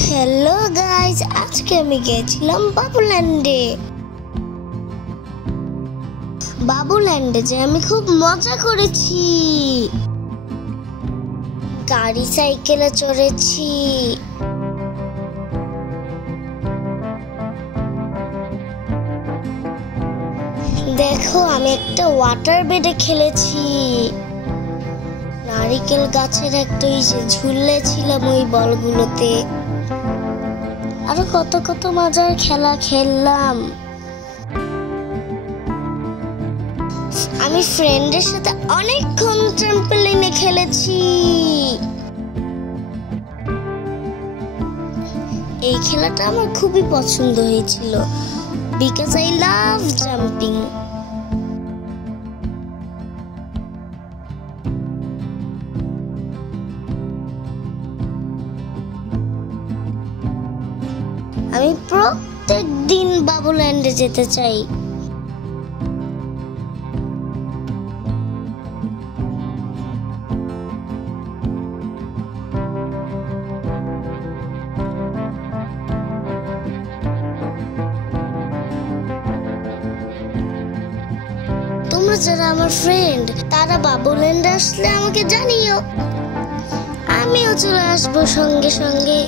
Hello guys, আজকে আমি গেছিলাম বাবুল্যান্ডে। বাবুল্যান্ডে যে আমি খুব মজা করেছি। গাড়ি সাইকেলে চড়েছি, দেখো আমি একটা ওয়াটার বেডে খেলেছি। নারিকেল গাছের একটা ওই যে ঝুলে ছিলাম ওই বলগুলোতে। আরো কত কত মজার খেলা খেললাম। আমি ফ্রেন্ডের সাথে অনেকক্ষণ ট্রাম্পোলিনে খেলেছি। এই খেলাটা আমার খুবই পছন্দ হয়েছিল বিকজ আই লাভ জাম্পিং। আমি প্রত্যেক দিন বাবুল্যান্ডে যেতে চাই। তোমরা যারা আমার ফ্রেন্ড তারা বাবুল্যান্ডে আসলে আমাকে জানিও, আমিও চলে আসবো সঙ্গে সঙ্গে।